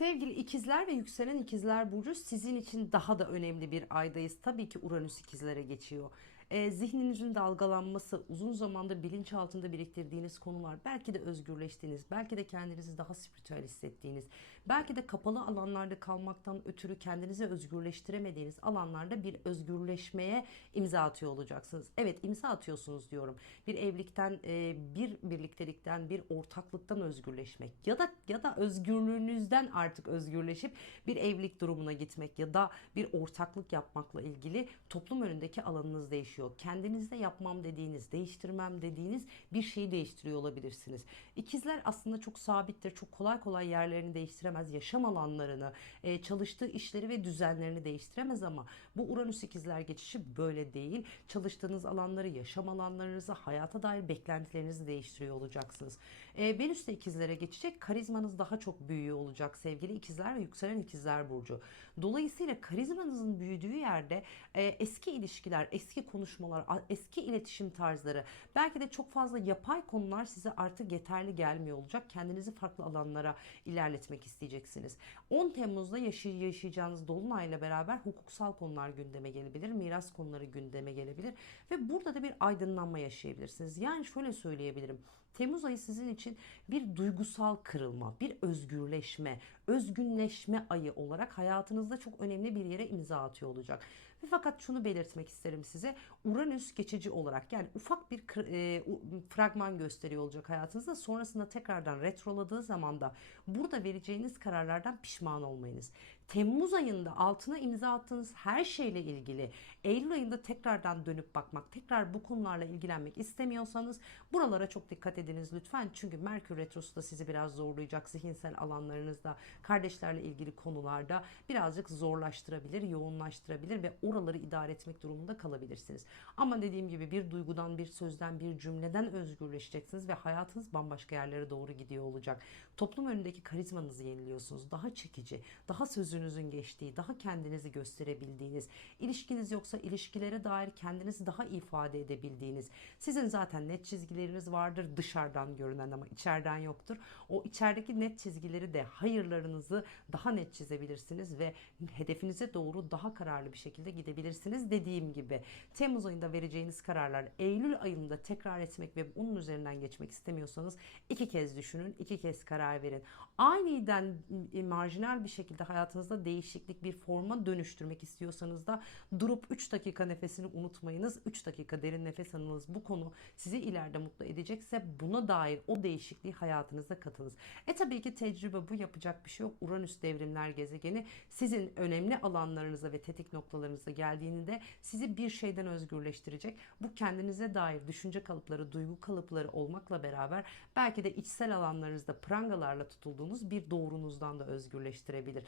Sevgili ikizler ve yükselen ikizler burcu sizin için daha da önemli bir aydayız. Tabii ki Uranüs ikizlere geçiyor. Ee, zihninizin dalgalanması, uzun zamandır bilinçaltında biriktirdiğiniz konular, belki de özgürleştiğiniz, belki de kendinizi daha spiritüel hissettiğiniz, belki de kapalı alanlarda kalmaktan ötürü kendinizi özgürleştiremediğiniz alanlarda bir özgürleşmeye imza atıyor olacaksınız. Evet imza atıyorsunuz diyorum. Bir evlilikten, e, bir birliktelikten, bir ortaklıktan özgürleşmek ya da ya da özgürlüğünüzden artık özgürleşip bir evlilik durumuna gitmek ya da bir ortaklık yapmakla ilgili toplum önündeki alanınız değişiyor. Kendinizde yapmam dediğiniz, değiştirmem dediğiniz bir şeyi değiştiriyor olabilirsiniz. İkizler aslında çok sabittir. Çok kolay kolay yerlerini değiştiremez. Yaşam alanlarını, e, çalıştığı işleri ve düzenlerini değiştiremez ama bu Uranüs ikizler geçişi böyle değil. Çalıştığınız alanları, yaşam alanlarınızı, hayata dair beklentilerinizi değiştiriyor olacaksınız. E, Venüs de ikizlere geçecek. Karizmanız daha çok büyüyor olacak sevgili ikizler ve yükselen ikizler burcu. Dolayısıyla karizmanızın büyüdüğü yerde e, eski ilişkiler, eski konuşmalar, a- eski iletişim tarzları, belki de çok fazla yapay konular size artık yeterli gelmiyor olacak. Kendinizi farklı alanlara ilerletmek isteyeceksiniz. 10 Temmuz'da yaşay- yaşayacağınız dolunayla beraber hukuksal konular gündeme gelebilir, miras konuları gündeme gelebilir ve burada da bir aydınlanma yaşayabilirsiniz. Yani şöyle söyleyebilirim. Temmuz ayı sizin için bir duygusal kırılma, bir özgürleşme, özgünleşme ayı olarak hayatınızda çok önemli bir yere imza atıyor olacak. Ve fakat şunu belirtmek isterim size. Uranüs geçici olarak yani ufak bir e, fragman gösteriyor olacak hayatınızda. Sonrasında tekrardan retroladığı zaman da burada vereceğiniz kararlardan pişman olmayınız. Temmuz ayında altına imza attığınız her şeyle ilgili Eylül ayında tekrardan dönüp bakmak, tekrar bu konularla ilgilenmek istemiyorsanız buralara çok dikkat ediniz lütfen. Çünkü Merkür Retrosu da sizi biraz zorlayacak zihinsel alanlarınızda, kardeşlerle ilgili konularda birazcık zorlaştırabilir, yoğunlaştırabilir ve oraları idare etmek durumunda kalabilirsiniz. Ama dediğim gibi bir duygudan, bir sözden, bir cümleden özgürleşeceksiniz ve hayatınız bambaşka yerlere doğru gidiyor olacak. Toplum önündeki karizmanızı yeniliyorsunuz. Daha çekici, daha sözünüzün geçtiği, daha kendinizi gösterebildiğiniz, ilişkiniz yoksa ilişkilere dair kendinizi daha ifade edebildiğiniz, sizin zaten net çizgileriniz vardır dışarıdan görünen ama içeriden yoktur. O içerideki net çizgileri de hayırlarınızı daha net çizebilirsiniz ve hedefinize doğru daha kararlı bir şekilde gidebilirsiniz dediğim gibi. Temmuz ayında vereceğiniz kararlar Eylül ayında tekrar etmek ve bunun üzerinden geçmek istemiyorsanız iki kez düşünün, iki kez karar verin. Aniden e, marjinal bir şekilde hayatınızda değişiklik bir forma dönüştürmek istiyorsanız da durup 3 dakika nefesini unutmayınız. 3 dakika derin nefes alınız. Bu konu sizi ileride mutlu edecekse buna dair o değişikliği hayatınızda katınız. E tabii ki tecrübe bu yapacak bir şey yok. Uranüs devrimler gezegeni sizin önemli alanlarınıza ve tetik noktalarınıza geldiğinde sizi bir şeyden özgürleştirecek. Bu kendinize dair düşünce kalıpları, duygu kalıpları olmakla beraber belki de içsel alanlarınızda prangalarla tutulduğunuz bir doğrunuzdan da özgürleştirebilir.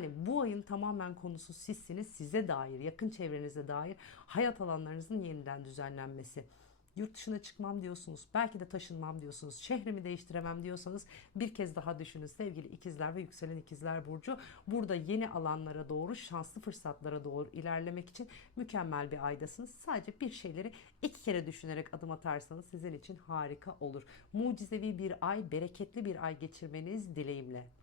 Yani bu ayın tamamen konusu sizsiniz. Size dair, yakın çevrenize dair hayat alanlarınızın yeniden düzenlenmesi. Yurt dışına çıkmam diyorsunuz, belki de taşınmam diyorsunuz, şehrimi değiştiremem diyorsanız bir kez daha düşünün sevgili ikizler ve yükselen ikizler burcu. Burada yeni alanlara doğru, şanslı fırsatlara doğru ilerlemek için mükemmel bir aydasınız. Sadece bir şeyleri iki kere düşünerek adım atarsanız sizin için harika olur. Mucizevi bir ay, bereketli bir ay geçirmeniz dileğimle.